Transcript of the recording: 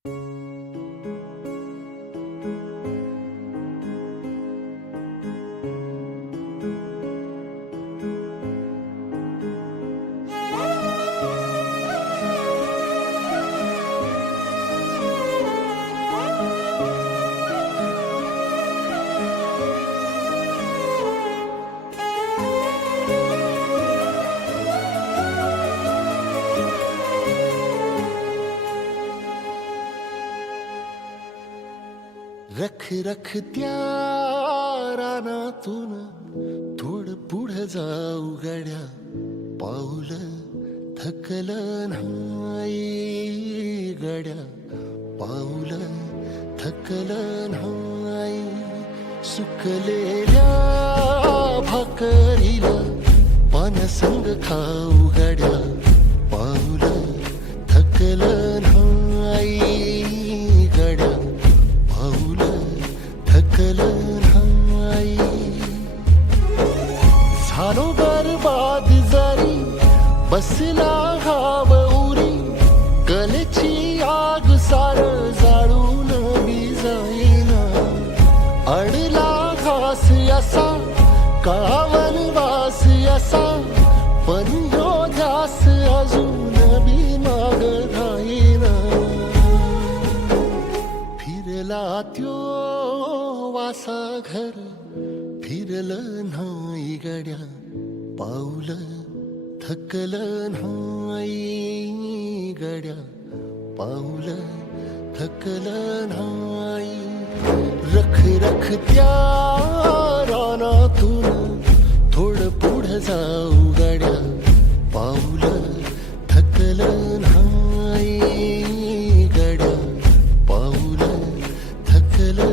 रख रख त्या रानातून थोडं पुढं जाऊ गड्या, पाऊल थकलं नाही गड्या, पाऊल थकलं नाही. सुकलेल्या भाकरीला पानसंग खाऊ गड्या, पाऊल थकलं नाही गड्या, पाऊल थकलं नाही. झालो बरबाद जरी बसला हाव उरी, कलेची आग सार जाळून बी जाईना. अडला घास असा काळा वनवास असा, पण ह्यो ध्यास अजून बी माग राहीना. फिरला त्यो वासा घर फिरलं नाही गड्या, पाऊल थकलं नाही गड्या, पाऊल थकलं नाही. रख रख त्या रानातून थोडं पुढं जाऊ गड्या, पाऊल थकलं नाही गड्या, पाऊल थकलं